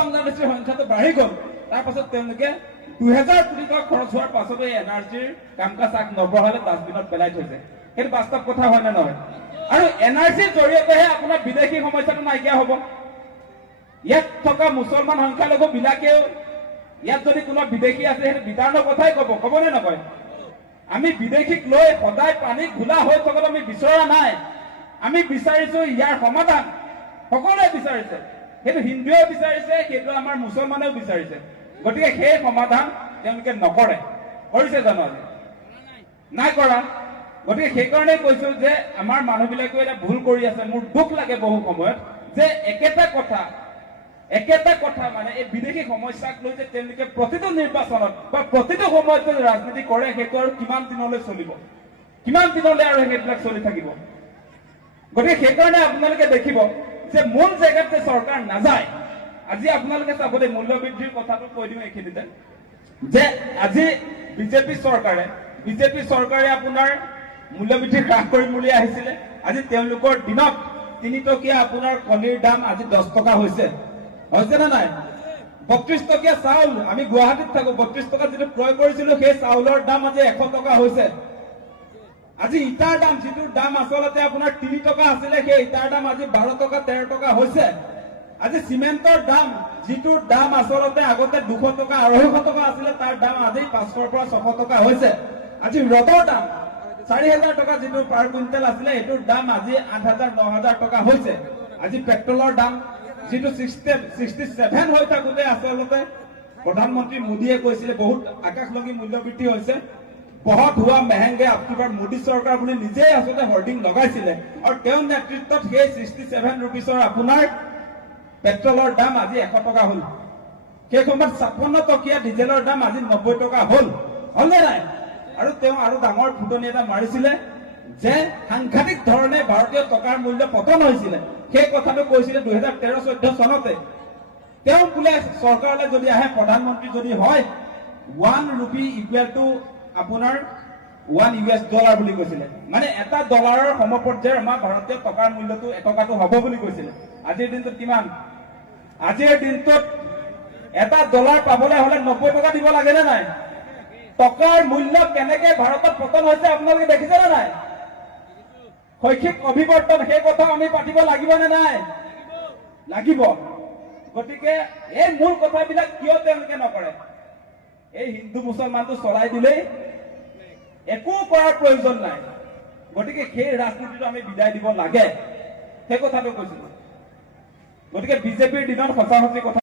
বাংলাদেশীৰ সংখ্যাটো বাঢ়ি গ'ল তাৰ পাছত তেওঁলোকে 2000 কোটি টকা খৰচ হোৱাৰ পাছতো এই এনআৰচিৰ কাম কাজ আগ নবঢ়ালে ডাষ্টবিনত পেলাই থৈছে সেইটো বাস্তৱ কথা হয় নে নহয় আৰু এনআৰচিৰ জৰিয়তেহে আপোনাৰ বিদেশী সমস্যাটো নাইকিয়া হ'ব ইয়াত থকা মুছলমান সংখ্যালঘু বিলাকেও ইয়াত যদি কোনো বিদেশী আছে সেইটো বিতাৰণৰ কথাই ক'ব নে নকয় আমি বিদেশীক লৈ সদায় পানী ঘোলা হৈ থকাটো আমি বিচৰা নাই আমি বিচাৰিছো ইয়াৰ সমাধান সকলোৱে বিচাৰিছে সেইটো হিন্দুৱেও বিচাৰিছে সেইটো আমাৰ মুছলমানেও বিচাৰিছে গতিকে সেই সমাধান তেওঁলোকে নকৰে কৰিছে জানো আজি নাই কৰা গতিকে সেইকাৰণে কৈছো যে আমাৰ মানুহবিলাকে এটা ভুল কৰি আছে মোৰ দুখ লাগে বহু সময়ত যে একেটা কথা মানে এই বিদেশী সমস্যাক লৈ যে তেওঁলোকে প্ৰতিটো নিৰ্বাচনত বা প্ৰতিটো সময়ত যে ৰাজনীতি কৰে সেইটো আৰু কিমান দিনলৈ চলিব কিমান দিনলৈ আৰু সেইবিলাক চলি থাকিব গতিকে সেইকাৰণে আপোনালোকে দেখিব যে মূল জেগাত যে চৰকাৰ নাযায় আজি আপোনালোকে চাবলৈ মূল্য বৃদ্ধিৰ কথাটো কৈ দিওঁ এইখিনিতে যে আজি বিজেপি চৰকাৰে আপোনাৰ মূল্য বৃদ্ধি হ্ৰাস কৰিম বুলি আহিছিলে আজি তেওঁলোকৰ দিনত 3 টকীয়া আপোনাৰ কণীৰ দাম আজি 10 টকা হৈছে নে নাই 32 টকীয়া চাউল আমি গুৱাহাটীত থাকো 32 টকা যিটো ক্ৰয় কৰিছিলো সেই চাউলৰ দাম আজি 100 টকা হৈছে আজি ইটাৰ দাম যিটোৰ দাম আচলতে আপোনাৰ 3 টকা আছিলে সেই ইটাৰ দাম আজি 12 টকা 13 টকা হৈছে আজি সিমেন্টৰ দাম যিটোৰ দাম আচলতে আগতে 200 টকা 250 টকা আছিলে তাৰ দাম আজি 500 পৰা 600 টকা হৈছে আজি ৰডৰ দাম 4000 টকা যিটো পাৰ কুইণ্টেল আছিলে এটোৰ দাম আজি 8000 9000 টকা হৈছে আজি পেট্ৰলৰ দাম যিটো 67 হৈ থাকোতে আচলতে প্ৰধানমন্ত্ৰী মোদীয়ে কৈছিলে বহুত আকাশলংঘী মূল্য বৃদ্ধি হৈছে बहुत हुआ महंगे आपकी बार मोदी सरकार বুলি নিজে আসলে হোর্ডিং লগাইছিলে আৰু তেওঁৰ নেতৃত্বত সেই 67 रुपीसৰ আপোনাৰ পেট্ৰলৰ দাম আজি 100 টকা হ'ল সেই সময়ত 56 টকীয়া ডিজেলৰ দাম আজি 90 টকা হ'ল হলে নাই আৰু তেওঁ আৰু ডাঙৰ ফুটনি এটা মাৰিছিলে যে সাংঘাতিক ধৰণে ভাৰতীয় টকাৰ মূল্য পতন হৈছিলে সেই কথাটো কৈছিলে 2013-14 চনতে তেওঁ বোলে চৰকাৰলৈ যদি আহে প্ৰধানমন্ত্ৰী যদি হয় 1 rupee equal to আপোনাৰ 1 US ডলাৰ বুলি কৈছিলে মানে এটা ডলাৰৰ সমপৰ্যায়ৰ আমাৰ ভাৰতীয় টকাৰ মূল্যটো এটকাটো হ'ব বুলি কৈছিলে আজিৰ দিনটোত কিমান আজিৰ দিনটোত এটা ডলাৰ পাবলৈ হলে 90 টকা দিব লাগে নে নাই টকাৰ মূল্য কেনেকৈ ভাৰতত পতন হৈছে আপোনালোকে দেখিছে নে নাই শৈক্ষিক অভিৱৰ্তন সেই কথা আমি পাতিব লাগিব নে নাই লাগিব গতিকে এই মূল কথাবিলাক কিয় তেওঁলোকে নকৰে এই হিন্দু মুছলমানটো চলাই দিলেই একো কৰাৰ প্ৰয়োজন নাই গতিকে সেই ৰাজনীতিটো আমি বিদায় দিব লাগে সেই কথাটো কৈছিলো গতিকে বিজেপিৰ দিনত সঁচা কথা